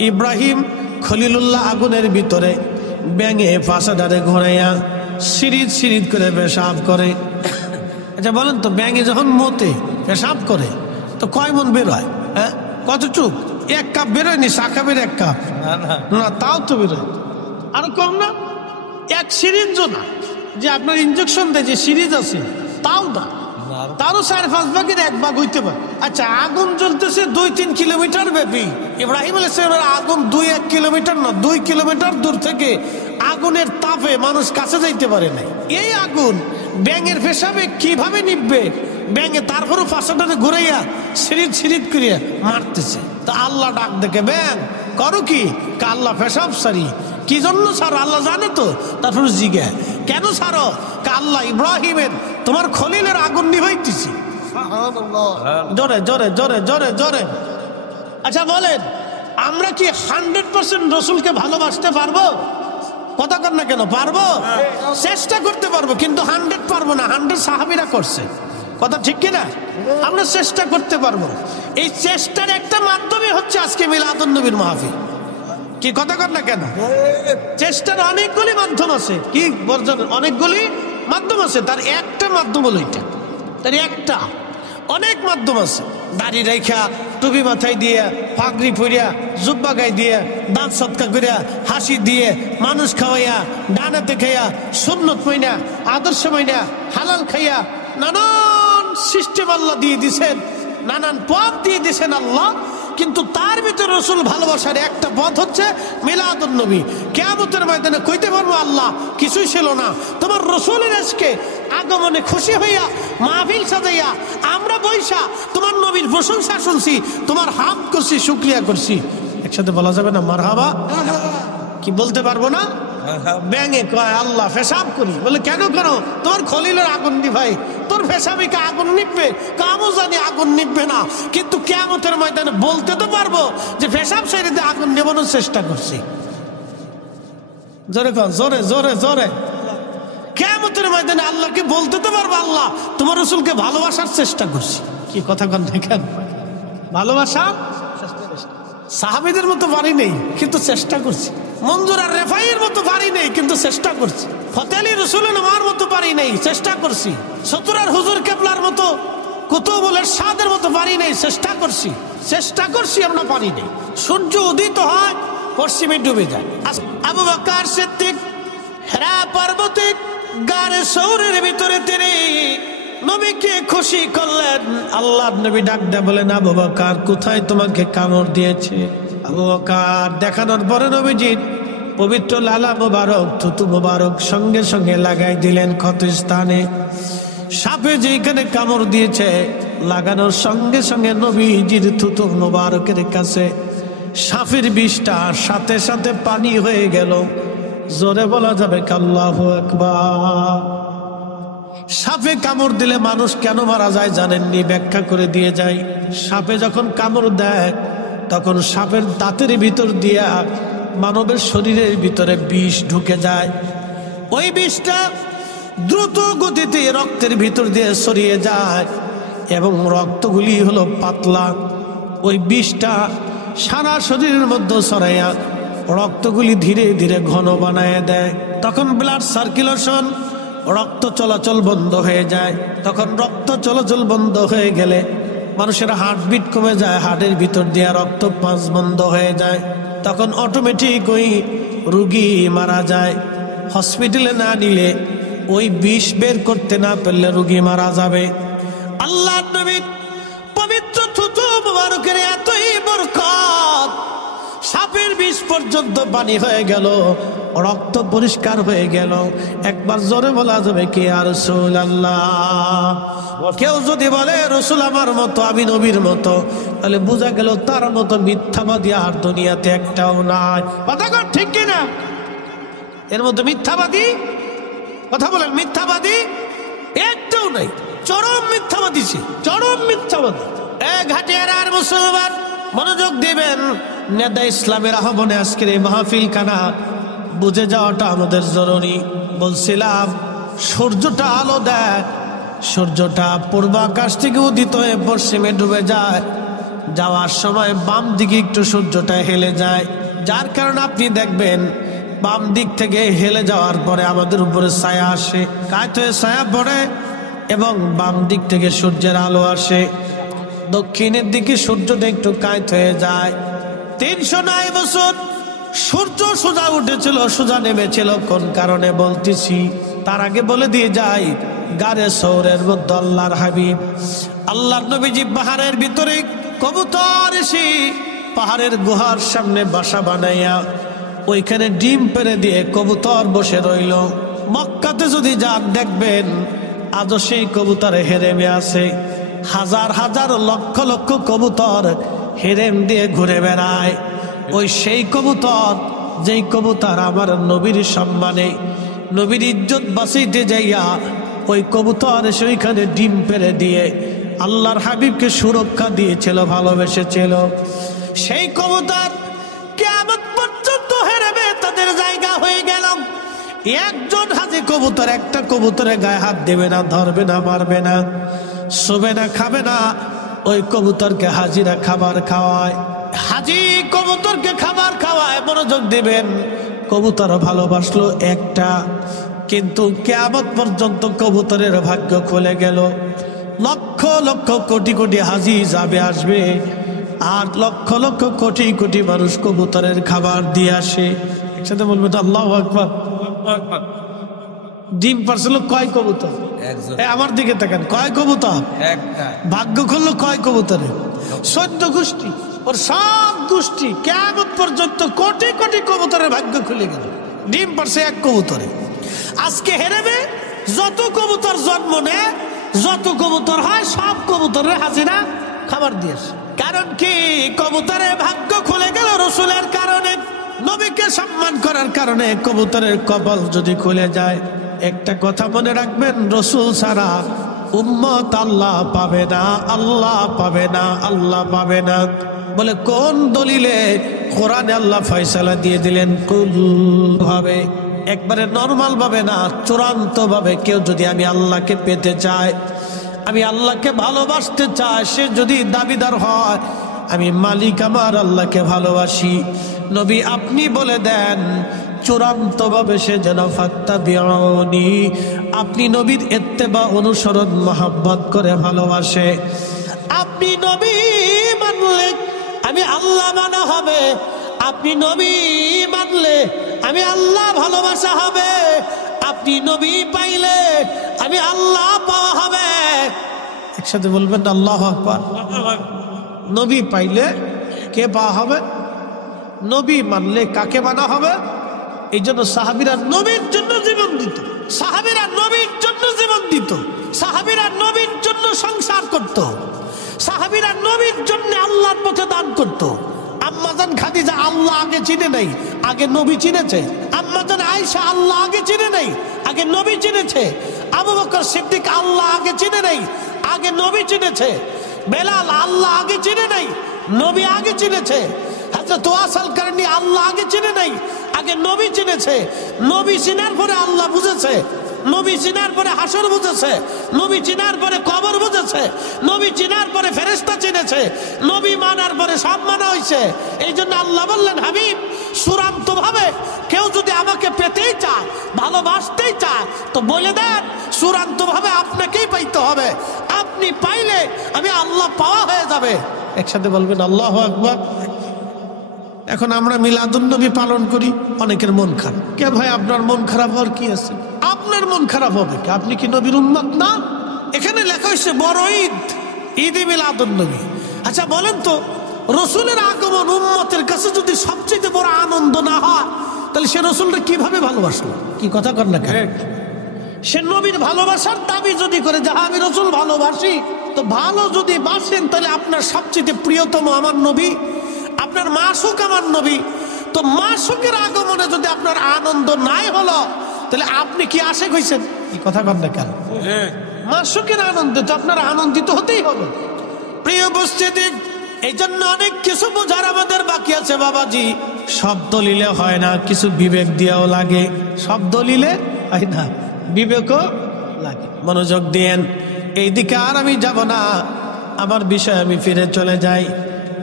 ইব্রাহিম খলিলুল্লাহ আগুনের ভিতরে ব্যাঙে ফাঁসাডারে ঘোরাইয়া সিরিদ সিরিদ করে পেশাব করে। আচ্ছা বলেন তো, ব্যাঙে যখন মতে পেশাব করে তো কয় মন বের হয়? হ্যাঁ, কতটুক? 1 কাপ বেরোয়নি, সাকাবের 1 কাপ না, তাও তো বেরোয় আরো কম না, 1 সিরিঞ্জ না, যে আপনার ইঞ্জেকশন দেয় যে সিরিজ আছে তাও না, তারও 4-5 ভাগের 1 ভাগ হইতে পারে। আচ্ছা, আগুন জ্বলতেছে 2-3 কিলোমিটার ব্যাপী। ইব্রাহিম আলাইহিস সালামের আগুন 2-1 কিলোমিটার না, 2 কিলোমিটার দূর থেকে আগুনের তাপে মানুষ কাছে যাইতে পারে না। এই আগুন ব্যাঙের পেশাবে কিভাবে নিববে? ব্যাঙে তারপরও ফাঁসাটারে ঘুরাইয়া সিরিদ সিরিদ করিয়া মারতেছে। তা আল্লাহ ডাক দেখে, ব্যাঙ করো কি? আল্লাহ পেশাব সারি। কি জন্য ছাড়ো আল্লাহ জানে তো। তারপর জিজ্ঞা, কেন ছাড়ো? আল্লাহ ইব্রাহিমের তোমার খলিলের আগুন নিভাইতেছি। জোরে জোরে জোরে জোরে জোরে। আচ্ছা বলেন, আমরা কি 100% রসুলকে ভালোবাসতে পারবো? কথা কর না কেন? পারবো, চেষ্টা করতে পারবো, কিন্তু 100 পারবো না। 100 সাহাবীরা করছে, কথা ঠিক কিনা? আমরা চেষ্টা করতে পারবো। এই চেষ্টার একটা মাধ্যমে হচ্ছে আজকে মিলাদুন নবীর মাহফিল। কি কথা কর না কেন? চেষ্টার অনেকগুলি মাধ্যম আছে। কি বর্জন? অনেকগুলি মাধ্যম আছে, তার একটা মাধ্যম হলো এটা। তার একটা, অনেক মাধ্যম আছে। দাড়ি রেখা, টুপি মাথায় দিয়ে, পাগড়ি পরিয়া, জুব্বা গায়ে দিয়ে, দাঁত সৎকা করিয়া, হাসি দিয়ে, মানুষ খাওয়াইয়া, ডানাতে খাইয়া, সুন্নত মাইনা, আদর্শ মাইনা, হালাল খাইয়া, নানান সিস্টেম আল্লাহ দিয়ে দিছেন, নানান পথ দিয়ে দিছেন আল্লাহ। কিন্তু তার ভিতরে রসুল ভালোবাসার একটা পথ হচ্ছে মিলাদুন নবী। কিয়ামতের ময়দানে কইতে পারবো, আল্লাহ কিছুই ছিল না, তোমার রসুলের আজকে আগমনে খুশি হইয়া মাহফিল সাজাইয়া আমরা বৈশা তোমার নবীর প্রশংসা শুনছি, তোমার হামদ করছি, শুকরিয়া করছি। একসাথে বলা যাবে না মারহাবা? কি বলতে পারবো না? ব্যাঙে কয় আল্লাহ পেশাব করি, বলে কেন করো? তোমার খলিলের আগুন নিভাই, তোর পেশাবিকে আগুন নিববে? কামও জানি আগুন নিববে না, কিন্তু কিয়ামতের ময়দানে বলতে তো পারবো যে পেশাব শরীরে আগুন নেবানোর চেষ্টা করছি। জোরে কন, জোরে জোরে জোরে। কিয়ামতের ময়দানে আল্লাহকে বলতে তো পারবো, আল্লাহ তোমার রসুলকে ভালোবাসার চেষ্টা করছি। কি কথা কন দেখেন? ভালোবাসা সাহাবীদের মতো পারি নেই, কিন্তু চেষ্টা করছি। মঞ্জুর আর রেফাইয়ের মতো পারি নেই, কিন্তু চেষ্টা করছি। ফতে আলী রসুলের আমার মতো পারি নেই, চেষ্টা করছি। সতুরার হুজুর কেবলার মতো, কুতুবুলের সাদের মতো পারি নেই, চেষ্টা করছি। চেষ্টা করছি, আমরা পারি নেই। সূর্য উদিত হয়, পশ্চিমে ডুবে যায়। আবু বকর সিদ্দিক হেরা পর্বতে গারে সৌরের ভিতরে তিনি নবীকে খুশি করলেন। আল্লাহ নবী ডাক দেয়া বলেন, আবু বকর কোথায় তোমাকে কামড় দিয়েছে? আবু বকর দেখানোর পরে নবীজি পবিত্র লালা মুবারক, থুতু মুবারক সঙ্গে সঙ্গে লাগাই দিলেন ক্ষত স্থানে। সাপে যেখানে কামড় দিয়েছে লাগানোর সঙ্গে সঙ্গে নবীজির থুতু মুবারকের কাছে সাপের বিষটা সাথে সাথে পানি হয়ে গেল। জোরে বলা যাবে আল্লাহু আকবার। সাপে কামড় দিলে মানুষ কেন মারা যায় জানেননি? ব্যাখ্যা করে দিয়ে যায়। সাপে যখন কামড় দেয় তখন সাপের দাঁতের ভিতর দিয়া মানবের শরীরের ভিতরে বিষ ঢুকে যায়। ওই বিষটা দ্রুত গতিতে রক্তের ভিতর দিয়ে ছড়িয়ে যায় এবং রক্তগুলি হলো পাতলা। ওই বিষটা সারা শরীরের মধ্যে ছড়াইয়া রক্তগুলি ধীরে ধীরে ঘন বানায় দেয়। তখন ব্লাড সার্কুলেশন, রক্ত চলাচল বন্ধ হয়ে যায়। তখন রক্ত চলাচল বন্ধ হয়ে গেলে মানুষের হার্টবিট কমে যায়, হার্টের ভিতর দিয়ে রক্ত পাস বন্ধ হয়ে যায়। তখন অটোমেটিক ওই রুগী মারা যায়। হসপিটালে না নিলে, ওই বিষ বের করতে না পারলে রুগী মারা যাবে। আল্লাহ নবীর পবিত্র থুতু মুবারকের এতই বরকত, সাপের বিষ পর্যন্ত পানি হয়ে গেল, রক্ত পরিষ্কার হয়ে গেল। একবার জোরে বলা যাবে কি ইয়া রাসূলুল্লাহ? কেউ যদি বলে রসুল আমার মতো, আমি নবীর মতো, তাহলে বোঝা গেল তার মতো মিথ্যাবাদী আর দুনিয়াতে একটাও নাই। কথা কর ঠিক কিনা? এর মধ্যে মিথ্যাবাদী, কথা বলেন, মিথ্যাবাদী একটাও নাই। চরম মিথ্যাবাদী সে, চরম মিথ্যাবাদী। ঘাটিয়ার আর মুসলমান মনোযোগ দিবেন। নেদা ইসলামের আহ্বানে আজকের এই মাহফিল খানা বুঝে যাওয়াটা আমাদের জরুরি। বলছিলাম সূর্যটা আলো দেয়, সূর্যটা পূর্ব আকাশ থেকে উদিত হয়ে পশ্চিমে ডুবে যায়। যাওয়ার সময় বাম দিকে একটু সূর্যটা হেলে যায়, যার কারণে আপনি দেখবেন বাম দিক থেকে হেলে যাওয়ার পরে আমাদের উপরে ছায়া আসে, কাত হয়ে ছায়া পড়ে এবং বাম দিক থেকে সূর্যের আলো আসে। দক্ষিণের দিকে সূর্যটা একটু কাত হয়ে যায়। 309 বছর সূর্য সোজা উঠেছিল, সোজা নেমেছিল। কোন কারণে বলতেছি তার আগে বলে দিয়ে যাই, গারে সৌরের মধ্যে আল্লাহর হাবিব আল্লাহর নবীজি পাহাড়ের ভিতরে কবুতর এসে পাহাড়ের গুহার সামনে বাসা বানাইয়া ওইখানে ডিম পেড়ে দিয়ে কবুতর বসে রইল। মক্কাতে যদি যান দেখবেন আজও সেই কবুতর হেরেমে আছে। হাজার হাজার লক্ষ লক্ষ কবুতর হেরেম দিয়ে ঘুরে বেড়ায়। ওই সেই কবুতর যেই কবুতর আমার নবীর সম্মানে, নবীর ইজ্জত বাঁচাইতে যাইয়া ওই কবুতর এসে ওইখানে ডিম পেড়ে দিয়ে আল্লাহর হাবিবকে সুরক্ষা দিয়েছিল, ভালোবেসেছিল। সেই কবুতর কিয়ামত পর্যন্ত হেরেবে তাদের জায়গা হয়ে গেল। একজন হাজি কবুতর একটা কবুতরের গায়ে হাত দেবে না, ধরবে না, মারবে না, শোবে না, খাবে না। ওই কবুতরকে হাজিরা খাবার খাওয়ায়, হাজি কবুতরকে খাবার খাওয়ায়। মনোযোগ দিবেন, কবুতর ভালোবাসলো একটা, কিন্তু কিয়ামত পর্যন্ত কবুতরের ভাগ্য খুলে গেল। লক্ষ লক্ষ কোটি কোটি হাজি যাবে আসবে, আর লক্ষ লক্ষ কোটি কোটি মানুষ কবুতরের খাবার দিয়ে আসে। একসাথে বলবে তো আল্লাহু আকবার। ডিম পারছিল কয় কবুতর? আমার দিকে তাকান, কয় কবুতর? ভাগ্য খুললো কয় কবুতরে? 14 গোষ্ঠী। ওর সব গোষ্ঠী কিয়ামত পর্যন্ত কোটি কোটি কবুতরের ভাগ্য খুলে গেল, ডিম পারছে এক কবুতরে। আজকে হেরেবে যত কবুতর জন্ম নেয়, যত কবুতর হয়, সব কবুতরের হাজিরা খাবার দিয়েছে। কারণ কি? কবুতরের ভাগ্য খুলে গেল রসুলের কারণে, নবীকে সম্মান করার কারণে। কবুতরের কপাল যদি খুলে যায়, একটা কথা মনে রাখবেন, রসুল ছাড়া উম্মত আল্লাহ পাবে না, আল্লাহ পাবে না, আল্লাহ পাবে না। বলে কোন দলিলে? কোরআনে আল্লাহ ফয়সালা দিয়ে দিলেন, কুল ভাবে, একবারে নরমাল ভাবে না, চূড়ান্ত ভাবে কেউ যদি আমি আল্লাহকে পেতে চায়, আমি আল্লাহকে ভালোবাসতে চাই, সে যদি দাবিদার হয় আমি মালিক আমার আল্লাহকে ভালোবাসি, নবী আপনি বলে দেন চূড়ান্ত ভাবে সে যেন ফাত্তাবিউনি, আপনি নবীর ইত্তেবা অনুসরণ মহব্বত করে ভালোবাসে। আপনি নবী মানলে আমি আল্লাহ মানা হবে, আপনি নবী মানলে আমি আল্লাহ ভালোবাসা হবে, আপনি নবী পাইলে আমি আল্লাহ পাওয়া হবে। একসাথে বলবেন আল্লাহু আকবার। নবী পাইলে কে পাওয়া হবে? নবী মানলে কাকে মানা হবে? এই জন্য সাহাবীরা নবীর জন্য জীবন দিত, সাহাবীরা নবীর জন্য জীবন দিত, সাহাবীরা নবীর জন্য সংসার করত, সাহাবীরা নবীর জন্য আল্লাহর পথে দান করত। আম্মাজান খাদিজা আল্লাহ আগে চিনে নাই, আগে নবী চিনেছে। আম্মাজান আয়েশা আল্লাহ আগে চিনে নাই, আগে নবী চিনেছে। আবু বকর সিদ্দিক আল্লাহ আগে চিনে নাই, আগে নবী চিনেছে। বেলাল আল্লাহ আগে চিনে নাই, নবী আগে চিনেছে। হযরত ওয়াসাল কারনী আল্লাহ আগে চিনে নাই, আগে নবী চিনেছে। নবী চিনার পরে আল্লাহ বুঝেছে, নবী চিনার পরে হাসর বুঝেছে, নবী চিনার পরে কবর বুঝেছে, নবী চিনার পরে ফেরেশতা চিনেছে, নবী মানার পরে সব মানা হয়েছে। এই জন্য আল্লাহ বললেন, হাবিব চূড়ান্ত ভাবে কেউ যদি আমাকে পেতেই চায়, ভালোবাসতেই চায়, তো বলে দেন চূড়ান্ত ভাবে আপনাকেই পাইতে হবে। আপনি পাইলে আমি আল্লাহ পাওয়া হয়ে যাবে। একসাথে বলবেন আল্লাহু আকবার। এখন আমরা মিলাদুন নবী পালন করি, অনেকের মন খারাপ। কে ভাই আপনার মন খারাপ হওয়ার কি আছে? আপনার মন খারাপ হবে কি? আপনি কি নবীর উম্মত না? এখানে লেখা হয়েছে বড় ঈদ, ঈদে মিলাদুন নবী। আচ্ছা বলেন তো, রসুলের আগমন উম্মতের কাছে যদি সবচেয়ে বড় আনন্দ না হয়, তাহলে সে রসুলটা কিভাবে ভালোবাসলো? কি কথা কর না কেন? সে নবীর ভালোবাসার দাবি যদি করে যে আমি রসুল ভালোবাসি, তো ভালো যদি বাসেন তাহলে আপনার সবচেয়ে প্রিয়তম আমার নবী, আপনার মাসুক আমার নবী। তো মাসুকের আগমনে যদি আপনার আনন্দ নাই হলো, তাহলে আপনি কি আশিক হইছেন? কি কথা কর না কেন? মাসুকের আনন্দে তো আপনার আনন্দিত হতেই হবে। প্রিয় উপস্থিতি, এই জন্য অনেক কিছু বোঝার আমাদের বাকি আছে বাবাজি। সব দলিলে হয় না, কিছু বিবেক দিয়েও লাগে। সব দলিলে হয় না, বিবেকও লাগে। মনোযোগ দিয়েন, এইদিকে আর আমি যাব না, আমার বিষয় আমি ফিরে চলে যাই।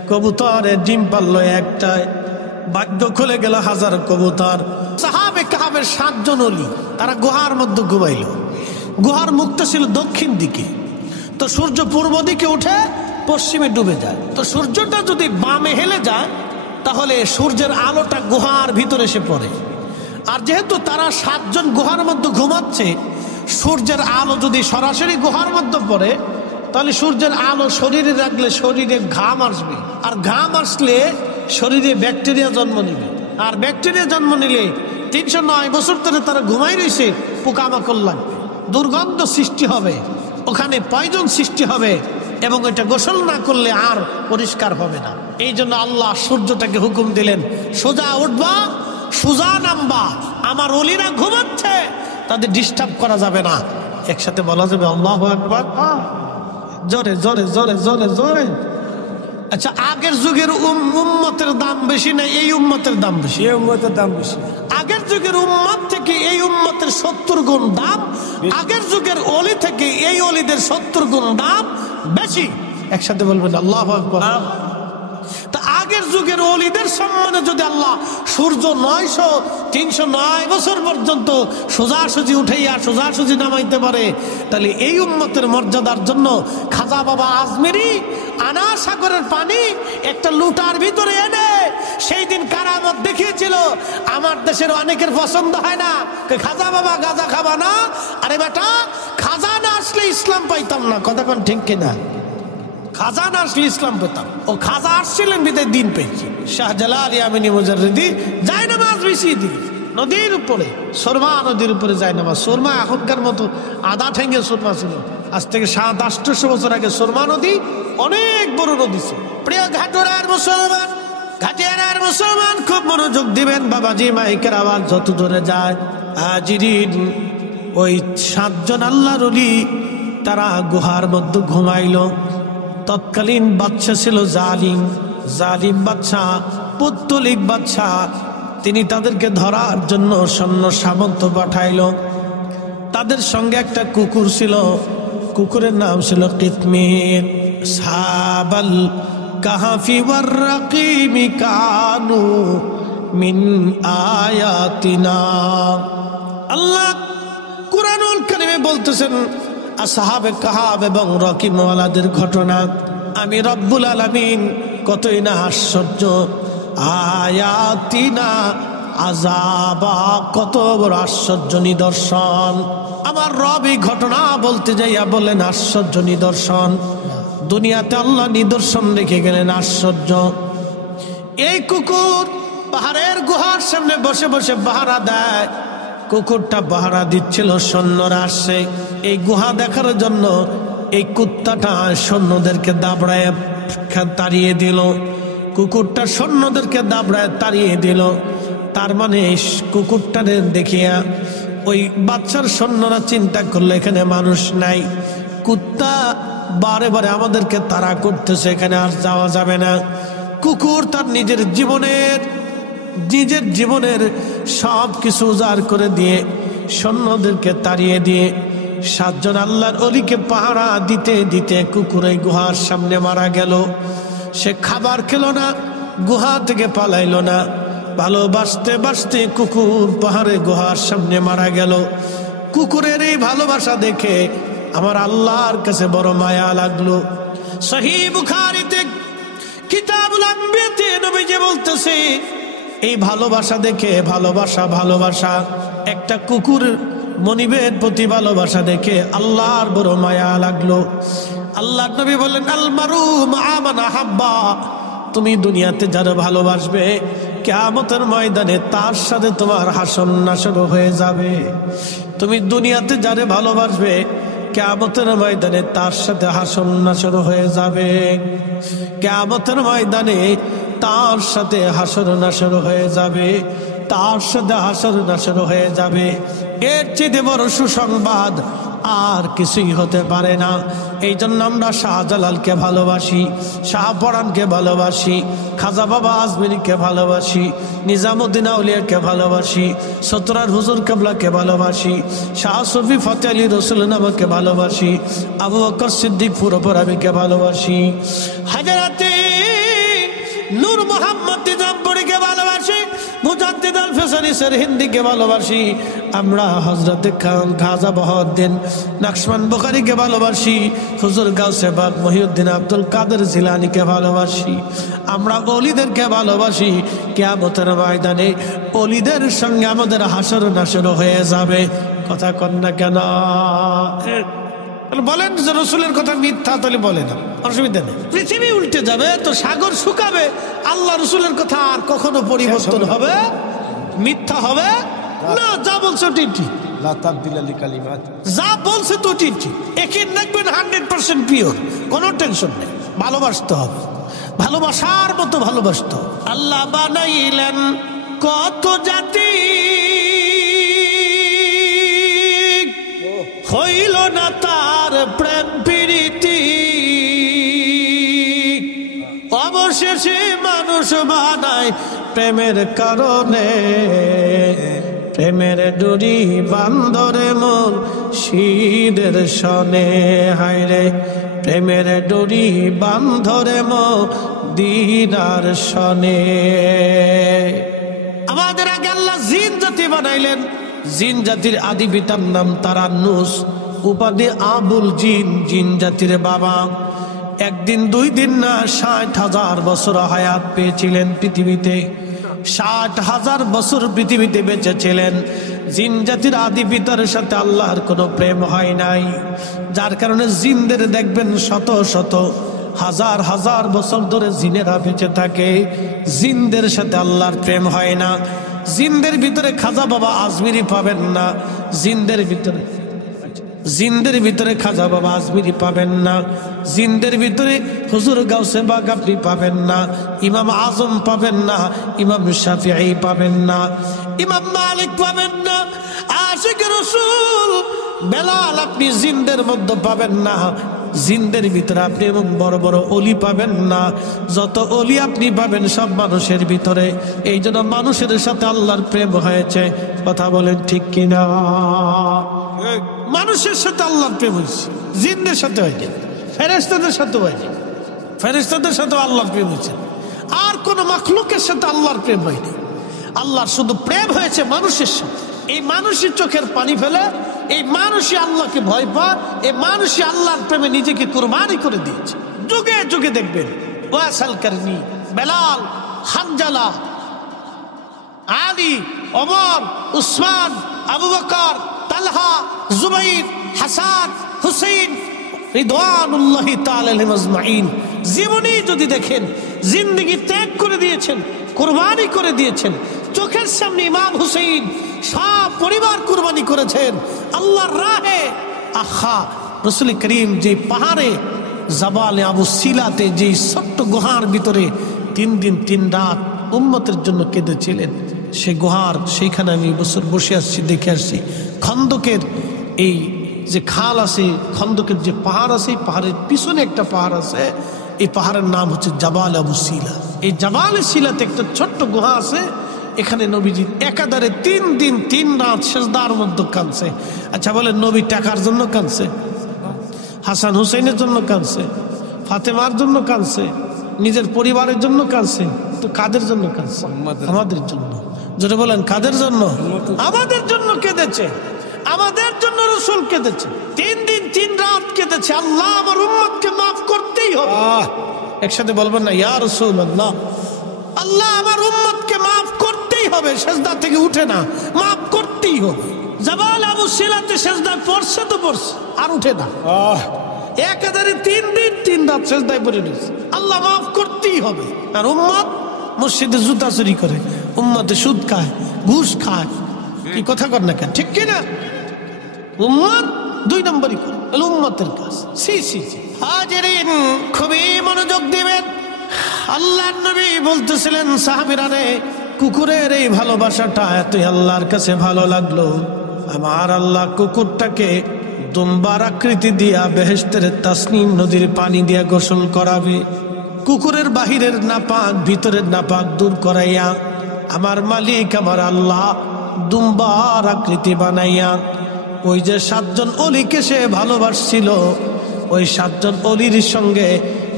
কবুতরের ডিম পারলো একটাই, ভাগ্য খুলে গেল হাজার কবুতর। সাহাবে কাহাবের 7 জন ওলি, তারা গুহার মধ্যে ঘুমাইল। গুহার মুখটা ছিল দক্ষিণ দিকে, তো সূর্য পূর্ব দিকে উঠে পশ্চিমে ডুবে যায়। তো সূর্যটা যদি বামে হেলে যায় তাহলে সূর্যের আলোটা গুহার ভিতরে এসে পড়ে। আর যেহেতু তারা 7 জন গুহার মধ্যে ঘুমাচ্ছে, সূর্যের আলো যদি সরাসরি গুহার মধ্যে পড়ে তাহলে সূর্যের আলো শরীরে রাখলে শরীরে ঘাম আসবে, আর ঘাম আসলে শরীরে ব্যাকটেরিয়া জন্ম নেবে, আর ব্যাকটেরিয়া জন্ম নিলে 309 বছর ধরে তারা ঘুমাই রয়েছে, পোকামাকড় লাগবে, দুর্গন্ধ সৃষ্টি হবে, ওখানে পয়জন সৃষ্টি হবে, এবং এটা গোসল না করলে আর পরিষ্কার হবে না। এই জন্য আল্লাহ সূর্যটাকে হুকুম দিলেন, সোজা উঠবা, সোজা নামবা, আমার ওলিরা ঘুমাচ্ছে, তাদের ডিস্টার্ব করা যাবে না। একসাথে বলা যাবে আল্লাহু আকবার, জোরে জোরে জোরে জোরে জোরে। আচ্ছা, আগের যুগের উম্মতের দাম বেশি না এই উম্মতের দাম বেশি? এই উম্মতের দাম বেশি। আগের যুগের উম্মত থেকে এই উম্মতের 70 গুণ দাম, আগের যুগের ওলি থেকে এই ওলিদের 70 গুণ দাম বেশি। একসাথে বলবেন আল্লাহু আকবার। তা আগের যুগের ওলিদের সম্মানে যদি আল্লাহ সূর্য 309 বছর পর্যন্ত সোজাসুজি উঠাইয়া সোজাসুজি নামাইতে পারে, তাহলে এই উম্মতের মর্যাদার জন্য খাজা বাবা আজমেরি আনা সাগরের পানি একটা লুটার ভিতরে এনে সেই দিন কারামত দেখিয়েছিল। আমার দেশের অনেকের পছন্দ হয় না, খাজা বাবা গাঁজা খাবা না, আরে বেটা খাজা না আসলে ইসলাম পাইতাম না। কতক্ষণ ঠিক কিনা? খাজা না আসলে ইসলাম পেতাম, ও খাজা আসছিলেন বিদায় দিন পেয়েছি। শাহজালাল ইয়ামিনী মুজাররিদি জায়নামাজ বিছিয়ে দিয়ে নদীর উপরে, সুরমা নদীর উপরে জায়নামাজ। সুরমা এখনকার মতো আধা ঠেঙ্গে সুরমা ছিল, আজ থেকে 700-800 বছর আগে সুরমা নদী অনেক বড় নদী ছিল। প্রিয় ঘাটুরার মুসলমান, ঘাটিয়ারার মুসলমান, খুব মনোযোগ দিবেন বাবাজি, মাইকের আওয়াজ যত জোরে যায়। হাজিরিন, ওই 7 জন আল্লাহর ওলি তারা গুহার মধ্যে ঘুমাইল। তৎকালীন বাদশা ছিল জালিম বাদশা, পৌত্তলিক বাদশা। তিনি তাদেরকে ধরার জন্য সৈন্য সামন্ত পাঠাইল। তাদের সঙ্গে একটা কুকুর ছিল, কুকুরের নাম ছিল কিতমির। সাহাবাল কাহাফি ওয়ার রাকিমি কানু মিন আয়াতিনা। আল্লাহ কুরআনুল কারীমে বলতেছেন আসহাবে কাহাব এবং রকিমওয়ালাদের ঘটনা। আমি রব্বুল আলামিন কতই না আশ্চর্য, আয়াতিনা আযাবা, কত বড় আশ্চর্য নিদর্শন। আমার রব এই ঘটনা বলতে যাইয়া বললেন আশ্চর্য নিদর্শন। দুনিয়াতে আল্লাহ নিদর্শন রেখে গেলেন আশ্চর্য। এই কুকুর পাহাড়ের গুহার সামনে বসে বসে পাহারা দেয়। কুকুরটা পাহারা দিচ্ছিল, সৈন্যরা আসছে এই গুহা দেখার জন্য। এই কুত্তাটা সৈন্যদেরকে দাবড়ায় তাড়িয়ে দিল, কুকুরটা সৈন্যদেরকে দাবড়ায় তাড়িয়ে দিল। তার মানে কুকুরটারে দেখিয়া ওই বাচ্চার সৈন্যরা চিন্তা করলো এখানে মানুষ নাই, কুত্তা বারে বারে আমাদেরকে তাড়া করতেছে, এখানে আর যাওয়া যাবে না। কুকুর তার নিজের জীবনের সব কিছু উজাড় করে দিয়ে সৈন্যদেরকে তাড়িয়ে দিয়ে 7 জন আল্লাহর ওলিকে পাহারা দিতে দিতে কুকুর এই গুহার সামনে মারা গেল। সে খাবার খেলো না, গুহা থেকে পালাইলো না, ভালোবাসতে বাসতে কুকুর পাহাড়ে গুহার সামনে মারা গেল। কুকুরের এই ভালোবাসা দেখে আমার আল্লাহর কাছে বড় মায়া লাগলো। সহিহ বুখারীতে কিতাবুল আম্বিয়াতে নবীজি বলতেছে এই ভালোবাসা দেখে, ভালোবাসা একটা কুকুর মনিবের প্রতি ভালোবাসা দেখে আল্লাহর বড় মায়া লাগলো। আল্লাহ নবী বললেন আল মারু মা মান আহাব্বা, তুমি দুনিয়াতে যারা ভালোবাসবে কিয়ামতের ময়দানে তার সাথে তোমার হাসর নাসর হয়ে যাবে। তুমি দুনিয়াতে যারে ভালোবাসবে কিয়ামতের ময়দানে তার সাথে হাসর নাসর হয়ে যাবে। কিয়ামতের ময়দানে তার সাথে হাসর নাসর হয়ে যাবে, তার সাথে হাসর নাসর হয়ে যাবে। এর চেয়ে বড় সুসংবাদ আর কিছুই হতে পারে না। এই জন্য আমরা শাহজালালকে ভালোবাসি, শাহপরানকে ভালোবাসি, খাজা বাবা আজমিরিকে ভালোবাসি, নিজামুদ্দিন আউলিয়াকে ভালোবাসি, সতরার হুজুর কেবলাকে ভালোবাসি, শাহ সুফি ফতেহ আলী রসুল নামকে ভালোবাসি, আবু বকর সিদ্দিক পুরোপরাবিকে ভালোবাসি, হাজারাতে নূর মোহাম্মদ নিজামপুরীকে ভালোবাসি, মুজাদ্দিদ আল ফেসানি হিন্দিকে ভালোবাসি, আমরা হযরত খাজা বহাউদ্দিন নকশবন্দ বুখারীকে ভালোবাসি, হুজুর গাউসে পাক মহিউদ্দিন আব্দুল কাদের জিলানীকে ভালোবাসি, আমরা ওলিদেরকে ভালোবাসি। কিয়ামতের ময়দানে ওলিদের সঙ্গে আমাদের হাসর নাসর হয়ে যাবে। কথা কন না কেন? বলেন যে রসুলের কথা মিথ্যা, তাহলে বলে না, অসুবিধা নেই। পৃথিবী উল্টে যাবে তো সাগর শুকাবে, আল্লাহ রসুলের কথা আর কখনো পরিবর্তন হবে মিথ্যা হবে না। যা বলছে ঠিক ঠিক, যা বলছে তো ঠিক ঠিক, একে দেখবেন 100% পিওর, কোনো টেনশন নেই। ভালোবাসতে হবে, ভালোবাসার মতো ভালোবাসতে হবে। আল্লাহ বানাইলেন কত জাতি, হইল না তার প্রেম প্রীতি, অবশেষে মানুষ বানায় প্রেমের কারণে, প্রেমের ডুরি বান্দরে মোর শীদের সনে, হায়রে প্রেমের ডুরি বান্ধরে মোর দিনার সনে। আমাদের আগে আল্লাহ জিন জাতি বানাইলেন, জিন জাতির আদি পিতার নাম তারান্নুস, উপাধি আবুল জিন, জিন জাতির বাবা। একদিন দুই দিন না 60,000 বছর হায়াত পেয়েছিলেন পৃথিবীতে, 60,000 বছর পৃথিবীতে বেঁচে ছিলেন। জিন জাতির আদি পিতার সাথে আল্লাহর কোনো প্রেম হয় নাই, যার কারণে জিনদের দেখবেন শত শত হাজার হাজার বছর ধরে জিনেরা বেঁচে থাকে, জিনদের সাথে আল্লাহর প্রেম হয় না। জিনদের ভিতরে খাজা বাবা আজমিরি পাবেন না, জিনদের ভিতরে খাজা বাবা আজমিরি পাবেন না, জিনদের ভিতরে হুজুর গাউসে বাগ আপনি পাবেন না, ইমাম আজম পাবেন না, ইমাম শাফিঈ পাবেন না, ইমাম মালিক পাবেন না, আশিক রাসূল বেলাল আপনি জিনদের মধ্যে পাবেন না। জিনদের ভিতরে আপনি এবং বড় বড় অলি পাবেন না, যত অলি আপনি পাবেন সব মানুষের ভিতরে। এই জন্য মানুষের সাথে আল্লাহর প্রেম হয়েছে। কথা বলেন ঠিক কিনা? মানুষের সাথে আল্লাহর প্রেম হয়েছে, জিনদের সাথে হয়নি, ফেরেশতাদের সাথে হয়নি, ফেরেশতাদের সাথে আল্লাহর প্রেম হয়েছে। আর কোন মাখলুকের সাথে আল্লাহর প্রেম হয়নি। আল্লাহর শুধু প্রেম হয়েছে মানুষের সাথে। এই মানুষের চোখের পানি ফেলে, এই মানুষই আল্লাহকে ভয় পায়, এই মানুষই আল্লাহর প্রেমে নিজেকে কুরবানি করে দিয়েছে। যুগে যুগে দেখবেন ওয়াসাল করনি, বেলাল, হানজালা, আলী, ওমর, উসমান, আবু বকর, তালহা, জুবাইর, হাসান, হুসাইন রিদওয়ানুল্লাহি তাআলা আলাইহিম আজমাইন জীবনী যদি দেখেন, জিন্দেগি ত্যাগ করে দিয়েছেন, কুরবানি করে দিয়েছেন। চোখের সামনে ইমাম হুসাইন সব পরিবার কুরবানি করেছেন আল্লাহর রাহে। আহা, রাসূল করিম যে পাহাড়ে জাবালে আবু সিলাতে, যে ছোট্ট গুহার ভিতরে 3 দিন 3 রাত উম্মতের জন্য কেঁদেছিলেন, সে গুহার সেইখানে আমি বছর বসে আসছি, দেখে আসছি। খন্দকের এই যে খাল আছে, খন্দকের যে পাহাড় আছে, এই পাহাড়ের পিছনে একটা পাহাড় আছে, এই পাহাড়ের নাম হচ্ছে জাবাল আবু সিলা। এই জাবালে সিলাতে একটা ছোট্ট গুহা আছে, এখানে নবীজি একাধারে 3 দিন 3 রাত সেজদার মধ্যে কাঁদছে। আচ্ছা বলেন, নবী টাকার জন্য কাঁদছে? হাসান হুসাইনের জন্য কাঁদছে? ফাতেমার জন্য কাঁদছে? নিজের পরিবারের জন্য কাঁদছে? তো কাদের জন্য কাঁদছে? আমাদের জন্য। যেটা বলেন কাদের জন্য? আমাদের জন্য কেঁদেছে, আমাদের জন্য রাসূল কেঁদেছে। 3 দিন 3 রাত কেঁদেছে, আল্লাহ আমার উম্মতকে মাফ করতেই হবে। একসাথে বলবেন না, ইয়া রাসূলুল্লাহ, আল্লাহ আমার উম্মতকে মাফ করতেই হবে। সেজদা থেকে উঠে না, মাফ করতেই হবে। জাবাল আবু সিলাতে সেজদায় পড়ছে তো পড়ছে, আর উঠে না। একাধারে 3 দিন 3 রাত সেজদায় পড়ে রয়েছে, আল্লাহ মাফ করতেই হবে। আর উম্মত মসজিদে জুতা চুরি করে, উম্মতে সুদ খায়, ঘুষ খায়, কি কথা কর না কেন? ঠিক কিনা? উম্মত 2 নম্বরই করে উম্মতের কাজ। সি সি সি হাজিরিন, খুবই মনোযোগ দিবেন। আল্লাহর নবী বলতেছিলেন, সাহাবীরা রে, কুকুরের এই ভালোবাসাটা এতই আল্লাহর কাছে ভালো লাগলো, আমার আল্লাহ কুকুরটাকে দুম্বার আকৃতি দিয়া বেহেশতের তাসনিম নদীর পানি দিয়া গোসল করাবে। কুকুরের বাহিরের নাপাক ভিতরের নাপাক দূর করাইয়া আমার মালিক আমার আল্লাহ দুম্বার আকৃতি বানাইয়া ওই যে 7 জন অলিকে সে ভালোবাসছিল, ওই 7 জন অলির সঙ্গে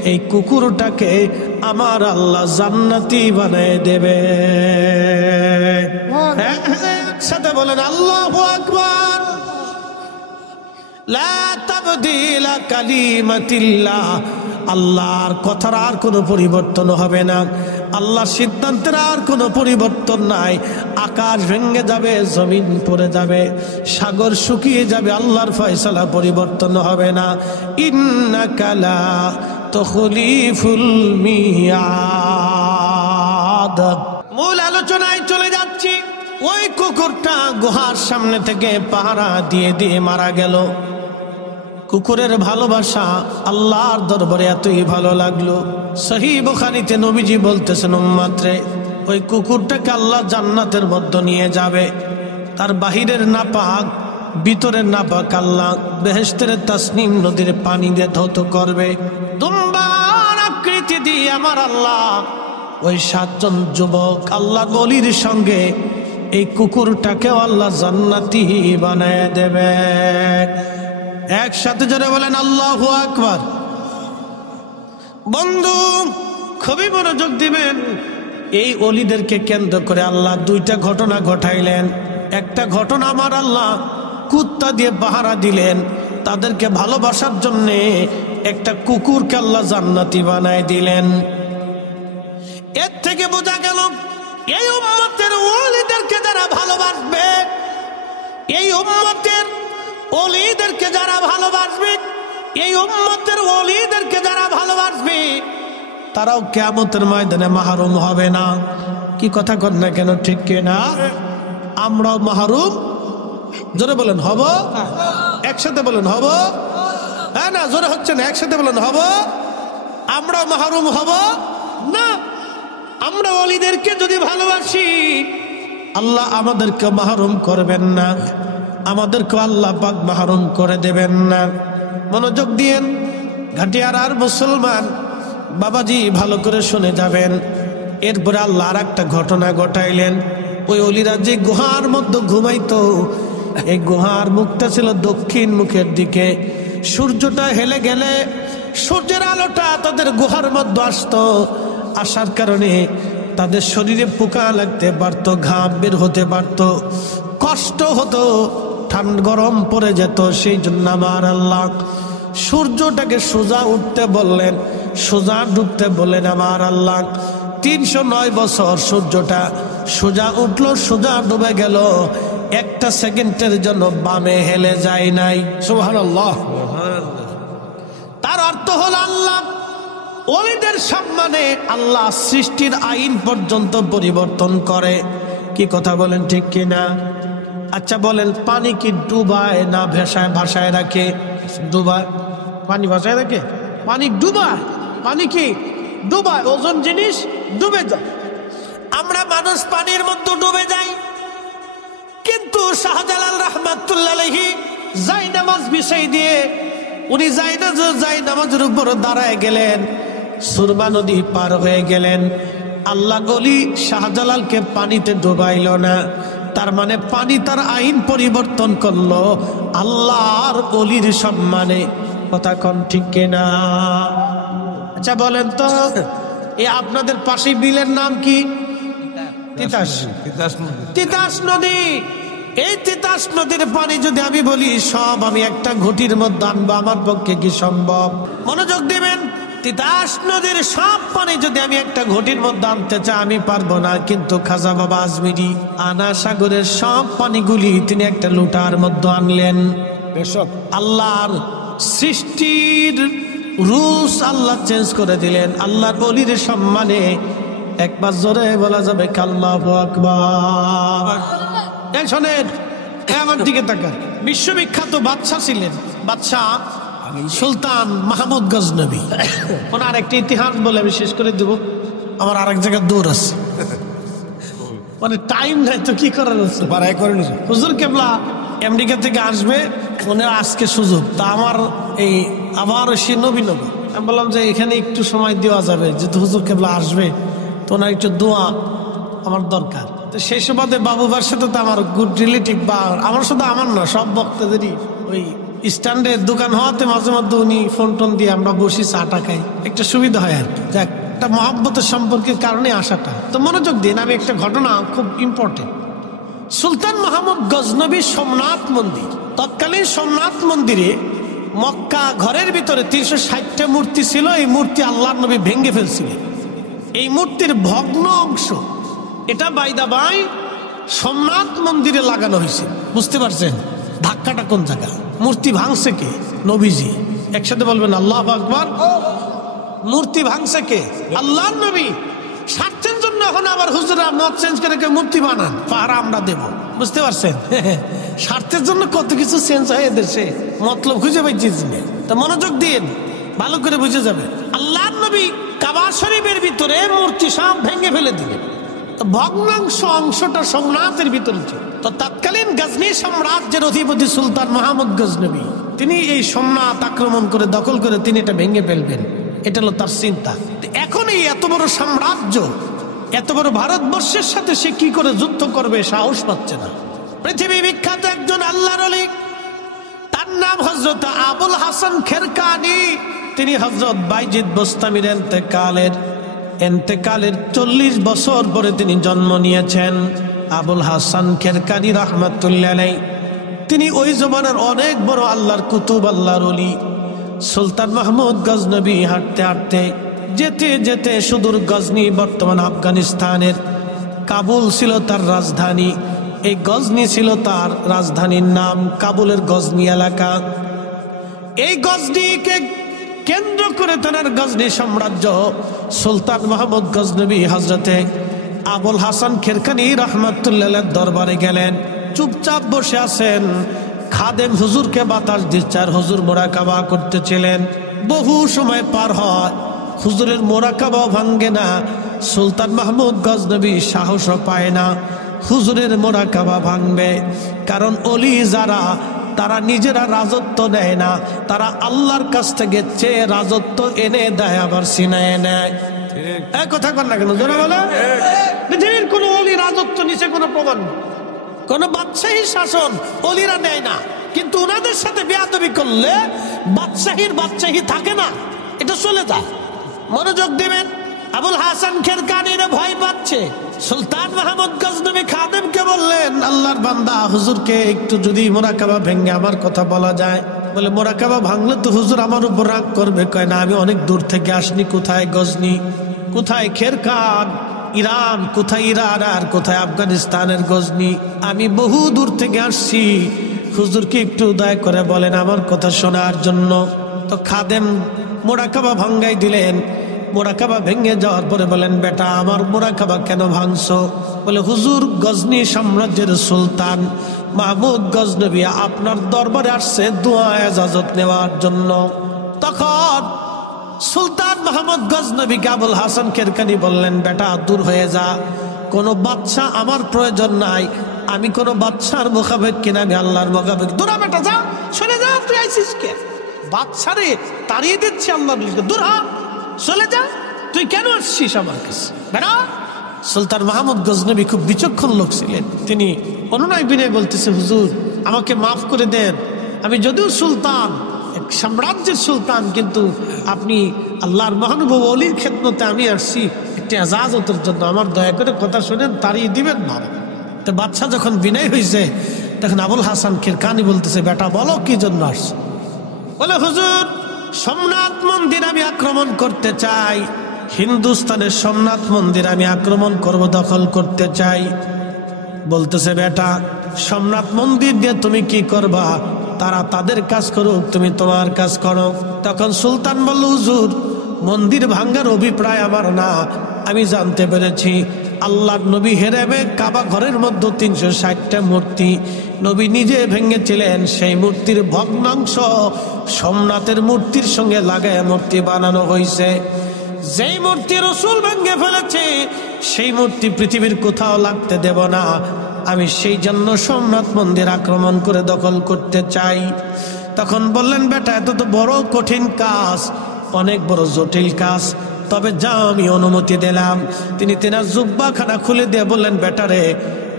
এই কুকুরটাকে আমার আল্লাহ জান্নাতি বানিয়ে দেবে। সাথে বলেন আল্লাহু আকবার। লা তাবদীলা কালিমাতিল্লাহ, আল্লাহর কথার আর কোনো পরিবর্তন হবে না, আল্লাহর সিদ্ধান্তের আর কোনো পরিবর্তন নাই। আকাশ ভেঙে যাবে, জমিন পড়ে যাবে, সাগর শুকিয়ে যাবে, আল্লাহর ফয়সালা পরিবর্তন হবে না। ইন্নাকা লা তুখলিফুল মিয়াদ। মূল আলোচনায় চলে যাচ্ছি। ওই কুকুরটা গুহার সামনে থেকে পাহারা দিয়ে দিয়ে মারা গেল। কুকুরের ভালোবাসা আল্লাহর দরবারে এতই ভালো লাগলো, সহিহ বুখারীতে নবীজি বলতেছেন, উম্মতরে ওই কুকুরটাকে আল্লাহ জান্নাতের মধ্যে নিয়ে যাবে। তার বাহিরের নাপাক, ভিতরের নাপাক আল্লাহ বেহেশতের তাসনিম নদীর পানি দিয়ে ধৌত করবে। দুম্বার আকৃতি দিয়ে আমার আল্লাহ ওই 7 জন যুবক আল্লাহর ওলির সঙ্গে এই কুকুরটাকেও আল্লাহ জান্নাতি বানায় দেবে। একসাথে জোরে বলেন আল্লাহু আকবার। বন্ধু খুবই মনোযোগ দিবেন। এই ওলিদেরকে কেন্দ্র করে আল্লাহ 2টা ঘটনা ঘটাইলেন। একটা ঘটনা আমার আল্লাহ কুত্তা দিয়ে পাহারা দিলেন, তাদেরকে ভালোবাসার জন্যে একটা কুকুরকে আল্লাহ জান্নাতি বানায় দিলেন। এর থেকে বোঝা গেল এই উম্মতের ওলিদেরকে যারা ভালোবাসবে, এই উম্মতের ওলিদেরকে যারা ভালোবাসবে, এই উম্মতের ওলিদেরকে যারা ভালোবাসবে, তারাও কিয়ামতের ময়দানে মাহরুম হবে না। কি কথা কর না কেন, ঠিক কিনা? আমরাও মাহরুম, জোরে বলেন হব, একসাথে বলেন হব। হ্যাঁ না, জোরে হচ্ছে না, একসাথে বলেন হব। আমরাও মাহরুম হব না। আমরা ওলিদেরকে যদি ভালোবাসি, আল্লাহ আমাদেরকে মাহরুম করবেন না, আমাদেরকে আল্লাহ পাক মাহরুম করে দেবেন না। মনোযোগ দিয়েন ঘাটিয়ার আর মুসলমান বাবাজি, ভালো করে শুনে যাবেন। এরপরে আল্লাহ আর একটা ঘটনা ঘটাইলেন। ওই অলিরা যে গুহার মধ্যে ঘুমাইতো, এই গুহার মুখটা ছিল দক্ষিণ মুখের দিকে। সূর্যটা হেলে গেলে সূর্যের আলোটা তাদের গুহার মধ্যে আসতো, আসার কারণে তাদের শরীরে পোকা লাগতে পারত, ঘাম বের হতে পারত, কষ্ট হতো, ঠান্ডা গরম পড়ে যেত। সেই জন্য আমার আল্লাহ সূর্যটাকে সোজা উঠতে বললেন, সোজা ডুবতে বললেন। আমার আল্লাহ 309 বছর সূর্যটা সোজা উঠলো, সোজা ডুবে গেল, একটা সেকেন্ডের জন্য বামে হেলে যায় নাই। সুবহানাল্লাহ। তার অর্থ হল আল্লাহ ওলিদের সম্মানে আল্লাহ সৃষ্টির আইন পর্যন্ত পরিবর্তন করে। কি কথা বলেন, ঠিক কিনা? আচ্ছা বলেন, পানি কি ডুবায় না ভাসায় রাখে? ডুবায়। পানি ভাসায় রাখে? পানি ডুবায়। পানি কি ডুবায়? ওজন জিনিস ডুবে যায়। আমরা মানুষ পানির মধ্যে ডুবে যাই। কিন্তু শাহজালাল রাহমাতুল্লাহ আলাইহি জায়নামাজ বিছাই দিয়ে উনি জায়নামাজের উপর দাঁড়ায় গেলেন, সুরমা নদী পার হয়ে গেলেন। আল্লাহ গলি শাহজালালকে পানিতে ডুবাইল না। তার মানে পানি তার আইন পরিবর্তন করলো আল্লাহর গলির সম্মানে। কথা কন, ঠিক কিনা? আচ্ছা বলেন তো, এই আপনাদের পাশে বিলের নাম কি? তিতাস নদী। এই তিতাস নদীর পানি যদি আমি বলি সব আমি একটা ঘটির মধ্যে আনবো, আমার পক্ষে কি সম্ভব? মনোযোগ দিবেন। তিতাস নদীর সব পানি যদি আমি একটা ঘটির মধ্যে আনতে চাই, আমি পারবো না। কিন্তু খাজা বাবা আজমিরি আনা সাগরের সব পানিগুলি তিনি একটা লুটার মধ্যে আনলেন। আল্লাহর সৃষ্টির রুলস আল্লাহ চেঞ্জ করে দিলেন আল্লাহর ওলির সম্মানে। একবার জোরে বলা যাবে আল্লাহু আকবার। শোনেন, আমার দিকে তাকান। বিশ্ববিখ্যাত বাদশা ছিলেন, বাদশা সুলতান মাহমুদ গজনবী। ওনার একটা ইতিহাস বলে আমি শেষ করে দেব, আমার আরেক জায়গায় দূর আছে, মানে টাইম নাই তো কি করার আছে। হুজুর কেবলা আমেরিকা থেকে আসবে, ওনার আজকে সুযোগ। তা আমার এই আবার সে নবী আমি বললাম যে এখানে একটু সময় দেওয়া যাবে, যেহেতু হুজুর কেবলা আসবে, তো ওনার একটু দোয়া আমার দরকার। তো সেই সুবাদে বাবুবার সাথে তো আমার গুড রিলেটিভ, বা আমার শুধু আমার না, সব বক্তাদেরই ওই স্ট্যান্ডের দোকান হওয়াতে মাঝে মধ্যে উনি ফোন টোন দিয়ে আমরা বসি চাটা খাই, একটা সুবিধা হয় আর কি। যাক, একটা মহাব্বতের সম্পর্কের কারণে আসাটা। তো মনোযোগ দিন, আমি একটা ঘটনা খুব ইম্পর্টেন্ট। সুলতান মাহমুদ গজনবী সোমনাথ মন্দির, তৎকালীন সোমনাথ মন্দিরে মক্কা ঘরের ভিতরে 360টা মূর্তি ছিল। এই মূর্তি আল্লাহর নবী ভেঙে ফেলছিলেন। এই মূর্তির ভগ্ন অংশ এটা বাইদা বাই সোমনাথ মন্দিরে লাগানো হয়েছে। বুঝতে পারছেন ধাক্কাটা কোন জায়গা? মূর্তি ভাঙছে কে? নবীজি। একসাথে বলবেন আল্লাহু আকবার। মূর্তি ভাঙছে কে? আল্লাহর নবী। স্বার্থের জন্য এখন আবার হুজুরা মত চেঞ্জ করে মূর্তি বানান, পাহারা আমরা দেব। বুঝতে পারছেন স্বার্থের জন্য কত কিছু চেঞ্জ হয় দেশে, মতলব খুঁজে পাইছি না। তো মনোযোগ দিন, ভালো করে বুঝে যাবে। আল্লাহর নবী কাবা শরীফের ভিতরে মূর্তি সব ভেঙে ফেলে দিলেন। ভগ্নাংশ অংশটা সোমনাথের ভিতরে ছিল। তো তৎকালীন গজনী সাম্রাজ্যের অধিপতি সুলতান মাহমুদ গজনবী তিনি এই সোমনাথ আক্রমণ করে দখল করে তিনি এটা ভেঙে ফেলবেন, এটা হলো তার চিন্তা। এখন এই এত বড় সাম্রাজ্য, এত বড় ভারতবর্ষের সাথে সে কি করে যুদ্ধ করবে সাহস পাচ্ছে না। পৃথিবী বিখ্যাত একজন আল্লাহর ওলি, তার নাম হযরত আবুল হাসান খেরকানি। তিনি হযরত বাইজিদ বোস্তামির এন্তেকালের 40 বছর পরে তিনি জন্ম নিয়েছেন। আবুল হাসান খেরকানি রাহমাতুল্লাহ আলাইহি তিনি ওই জমানার অনেক বড় আল্লাহর কুতুব, আল্লাহর ওলি। সুলতান মাহমুদ গজনবী হাঁটতে হাঁটতে যেতে যেতে সুদূর গজনী, বর্তমান আফগানিস্তানের কাবুল ছিল তার রাজধানী। এই গজনী ছিল তার রাজধানীর নাম, কাবুলের গজনী এলাকা। এই গজনীকে কেন্দ্র করে তার গজনী সাম্রাজ্য। সুলতান মাহমুদ গজনবী হযরতে আবুল হাসান খেরকানি রাহমাতুল্লাহ দরবারে গেলেন। চুপচাপ বসে আছেন, খাদেম হুজুরকে বাতাস দিচ্ছে আর হুজুর মোরাকাবা করতেছিলেন। বহু সময় পার হয়, হুজুরের মোরাকাবাও ভাঙ্গে না। সুলতান মাহমুদ গজনবী সাহসও পায় না হুজুরের মোরাকাবা ভাঙবে। কারণ অলি যারা, তারা নিজেরা রাজত্ব নেয় না, তারা আল্লাহর কাছ থেকে চেয়ে রাজত্ব এনে দেয়, আবার ছিনায় নেয়। এক কথা কর না কেন জোরে বলে? পৃথিবীর কোন অলি রাজত্ব নিচে কোনো প্রমাণ নেই, কোন বাদশাহী শাসন অলিরা নেয় না। কিন্তু ওনাদের সাথে বেয়াদবি করলে বাদশাহী থাকে না, এটা চলে যায়। মনোযোগ দিবেন। আবুল হাসান খেরকানির ভয় পাচ্ছে। সুলতান মাহমুদ গজনবী খাদেমকে বললেন, আল্লাহর বান্দা হুজুরকে একটু যদি মোরাকাবা ভেঙে আমার কথা বলা যায়। বলে মোরাকাবা ভাঙলে তো হুজুর আমার উপর রাগ করবে। কয় না, আমি অনেক দূর থেকে আসনি। কোথায় গজনী, কোথায় খেরকান, ইরান, কোথায় ইরান আর কোথায় আফগানিস্তানের গজনী। আমি বহু দূর থেকে আসছি, হুজুরকে একটু দয়া করে বলেন আমার কথা শোনার জন্য। তো খাদেম মোরাকাবা ভাঙ্গাই দিলেন। মোরাকাবা ভেঙে যাওয়ার পরে বলেন, বেটা আমার মোরাকাবা কেন ভাঙছো? বলে, হুজুর গজনী সাম্রাজ্যের সুলতান মাহমুদ গজনবী আপনার দরবারে আসছে দোয়া ইজাজত নেওয়ার জন্য। তখন সুলতান মাহমুদ গজনবীকে আবুল হাসান খেরকানি বললেন, বেটা দূর হয়ে যা, কোনো বাদশা আমার প্রয়োজন নাই। আমি কোনো বাদশার মোকাবেক কিনা, আমি আল্লাহর মোকাবেক। দূরা বেটা যা, চলে যা, তুই আইসিস কে? বাদশারে তাড়িয়ে দিচ্ছি আল্লাহ, দূর হ, চলে যা, তুই কেন আসছিস আমার কাছে বেটা? সুলতান মাহমুদ গজনবী খুব বিচক্ষণ লোক ছিলেন। তিনি অনুনয় বিনয় বলতেছে, হুজুর আমাকে মাফ করে দেন, আমি যদিও সুলতান, এক সাম্রাজ্যের সুলতান, কিন্তু আপনি আল্লাহর মহানুভব অলির খেদমতে আমি আসছি একটি ইজাজতের জন্য, আমার দয়া করে কথা শুনেন, তাড়িয়ে দিবেন না। তো বাদশা যখন বিনয় হয়েছে, তখন আবুল হাসান খেরকানি বলতেছে, বেটা বলো কি জন্য আসছো? বলে, হুজুর সোমনাথ মন্দির আমি আক্রমণ করতে চাই, হিন্দুস্তানের সোমনাথ মন্দির আমি আক্রমণ করব, দখল করতে চাই। বলতেছে, বেটা সোমনাথ মন্দির দিয়ে তুমি কি করবা? তারা তাদের কাজ করুক, তুমি তোমার কাজ করো। তখন সুলতান বলল, হুজুর মন্দির ভাঙ্গার অভিপ্রায় আমার না, আমি জানতে পেরেছি আল্লাহর নবী হেরেমে কাবা ঘরের মধ্যে 360টা মূর্তি নবী নিজে ভেঙেছিলেন। সেই মূর্তির ভগ্নাংশ সোমনাথের মূর্তির সঙ্গে লাগায় মূর্তি বানানো হয়েছে। যেই মূর্তি রাসূল ভেঙে ফেলেছে, সেই মূর্তি পৃথিবীর কোথাও লাগতে দেব না। আমি সেই জন্য সোমনাথ মন্দির আক্রমণ করে দখল করতে চাই। তখন বললেন, বেটা এত তো বড় কঠিন কাজ, অনেক বড় জটিল কাজ, তবে যাও আমি অনুমতি দিলাম। তিনি তেনার জুব্বাখানা খুলে দিয়ে বললেন, বেটারে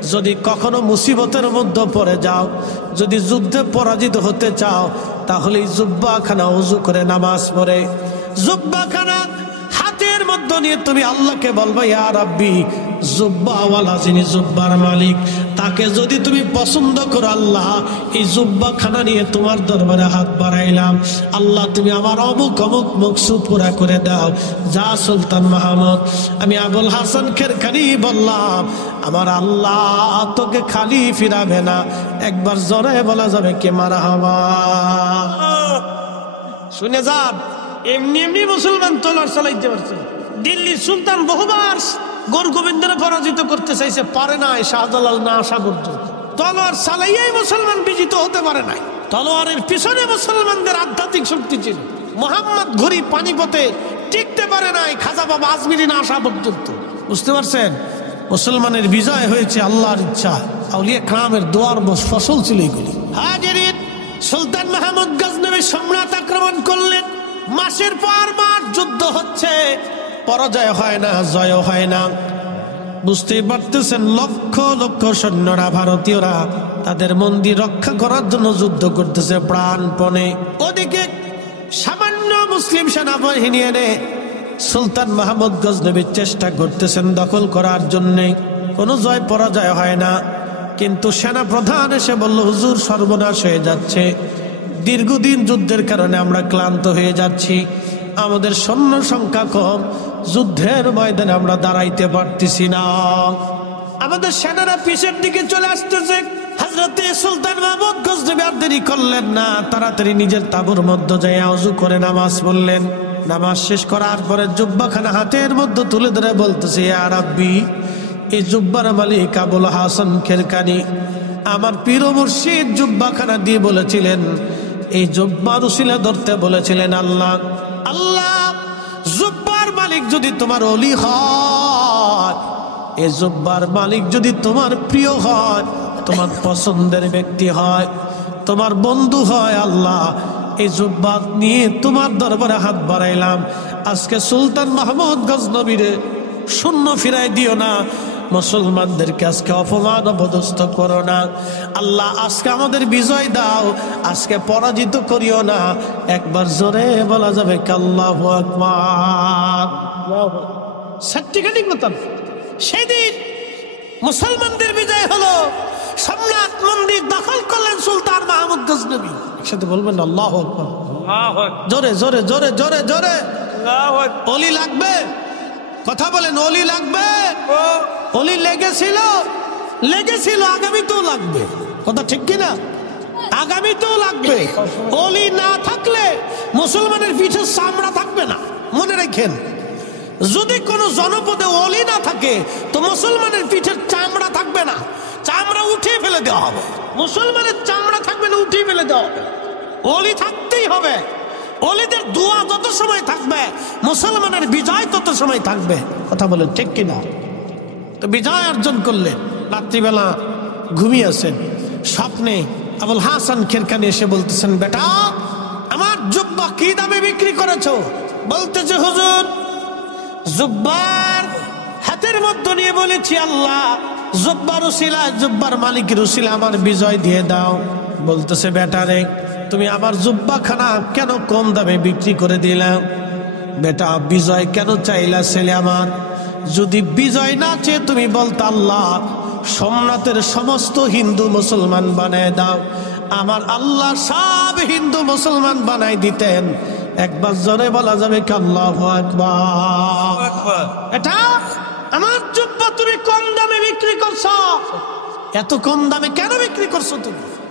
যদি কখনো মুসিবতের মধ্যে পড়ে যাও, যদি যুদ্ধে পরাজিত হতে চাও, তাহলে এই জুব্বাখানা ওযু করে নামাজ পড়ে জুব্বাখানা হাতের মধ্যে নিয়ে তুমি আল্লাহকে বলবা, ইয়া রাব্বি, জুব্বাওয়ালা যিনি জুব্বার মালিক, তাকে যদি তুমি পছন্দ করো আল্লাহ, এই জুব্বাখানা নিয়ে তোমার দরবারে হাত বাড়াইলাম, আল্লাহ তুমি আমার অমুক অমুক মকসুদ পুরা করে দাও। যা সুলতান মাহমুদ, আমি আবুল হাসান খেরকানি বললাম, আমার আল্লাহ তোকে খালি ফিরাবে না। একবার জোরে বলা যাবে কে মারহাবা? শুনে যান, এমনি এমনি মুসলমান তলোয়ার চালাইতে পারছে। দিল্লির সুলতান বহুবার গোর গোবিন্দরে পরাজিত করতে চাইছে, পারে নাই, শাহজালাল না আসা পর্যন্ত। তলোয়ার চালাইয়াই মুসলমান বিজিত হতে পারে নাই। তলোয়ারের পিছনে মুসলমানদের আধ্যাত্মিক শক্তি ছিল। মোহাম্মদ ঘুরি পানিপথে টিকতে পারে নাই, খাজা বাবা আজমিরি না আসা পর্যন্ত। বুঝতে পারছেন? মুসলমানের বিজয় হয়েছে আল্লাহর ইচ্ছা, আউলিয়া কেরামের দোয়ার ফসল ছিল এগুলি। হাজিরিন, সুলতান মাহমুদ গজনবী সম্রাট আক্রমণ করলেন। মাসের পর মাস যুদ্ধ হচ্ছে, পরাজয় হয় না, জয় হয় না। বুঝতেই পারতেছেন, লক্ষ লক্ষ সৈন্যরা, ভারতীয়রা তাদের মন্দির রক্ষা করার জন্য যুদ্ধ করতেছে প্রাণপণে। ওদিকে সামান্য মুসলিম সেনাবাহিনী এনে সুলতান মাহমুদ গজনবী চেষ্টা করতেছেন দখল করার জন্য। কোনো জয় পরাজয় হয় না। কিন্তু সেনা প্রধান এসে বলল, হুজুর, সর্বনাশ হয়ে যাচ্ছে, দীর্ঘদিন যুদ্ধের কারণে আমরা ক্লান্ত হয়ে যাচ্ছি, আমাদের সৈন্য সংখ্যা কম, যুদ্ধের ময়দানে আমরা দাঁড়াইতে পারতেছি না, আমাদের সেনারা পিছের দিকে চলে আসতেছে। হযরতে সুলতান মাহমুদ গজনবী আর দেরি করলেন না, তাড়াতাড়ি নিজের তাঁবুর মধ্যে যাই ওযু করে নামাজ পড়লেন। নামাজ শেষ করার পরে জুব্বাখানা হাতের মধ্যে তুলে ধরে বলতেছে, ইয়া রাব্বি, এই জুব্বার মালিক আবুল হাসান খেরকানি আমার পীর মুর্শিদ জুব্বাখানা দিয়ে বলেছিলেন, এই জুব্বার উসিলা ধরতে বলেছিলেন, আল্লাহ আল্লাহ, জুব্বার মালিক যদি তোমার ওলি হয়, এই জুব্বার মালিক যদি তোমার প্রিয় হয়, তোমার পছন্দের ব্যক্তি হয়, তোমার বন্ধু হয়, আল্লাহ এই জুব্বা নিয়ে তোমার দরবারে হাত বাড়াইলাম। আজকে সুলতান মাহমুদ গজনবীরে শূন্য ফিরাই দিও না, মুসলমানদেরকে আজকে অপমান অপদস্থ করো না আল্লাহ, আজকে আমাদের বিজয় দাও, আজকে পরাজিত করিও না। একবার জোরে বলা যাবে আল্লাহু আকবার। সার্টিফিকেট মতন সেদিন মুসলমানদের বিজয় হলো, সম্রাট মন্দির দখল করলেন সুলতান মাহমুদ গজনবী। একসাথে বলবেন আল্লাহু আকবার। জোরে জোরে জোরে জোরে জোরে। অলি লাগবে, কথা বলেন, অলি লাগবে। অলি লেগেছিল, লেগেছিল, আগামীতেও লাগবে। কথা ঠিক কিনা? আগামীতেও লাগবে। অলি না থাকলে মুসলমানের পিঠে চামড়া থাকবে না। মনে রাখেন, যদি কোনো জনপদে অলি না থাকে তো মুসলমানের পিঠের চামড়া থাকবে না, চামড়া উঠিয়ে ফেলে দেওয়া হবে। মুসলমানের চামড়া থাকবে না, উঠিয়ে ফেলে দেওয়া হবে। অলি থাকতেই হবে। অলিদের দোয়া যত সময় থাকবে, মুসলমানের বিজয় তত সময় থাকবে। কথা বলেন ঠিক কিনা? তো বিজয় অর্জন করলেন। রাত্রিবেলা ঘুমিয়ে আছেন, স্বপ্নে আবুল হাসান খেরকানি এসে বলতেছেন, বেটা, আমার জুব্বা কি দামে বিক্রি করেছো? বলতেছে, হুজুর, জুব্বার হাতের মধ্যে নিয়ে বলেছি, আল্লাহ জুব্বার উসিলা, জুব্বার মালিকের উসিলা আমার বিজয় দিয়ে দাও। বলতেছে, বেটা রে, তুমি আমার জুব্বাখানা কেন কম দামে বিক্রি করে দিলাম? বেটা, বিজয় কেন চাইলা ছেলে আমার? যদি বিজয় না চেয়ে তুমি বলতে, আল্লাহ সোমনাথের সমস্ত হিন্দু মুসলমান বানায় দাও, আমার আল্লাহ সব হিন্দু মুসলমান বানাই দিতেন। একবার জোরে বলা যাবে কি আল্লাহু আকবার। এটা আমার জুব্বা তুমি কম দামে বিক্রি করছো। এত কম দামে কেন বিক্রি করছো তুমি?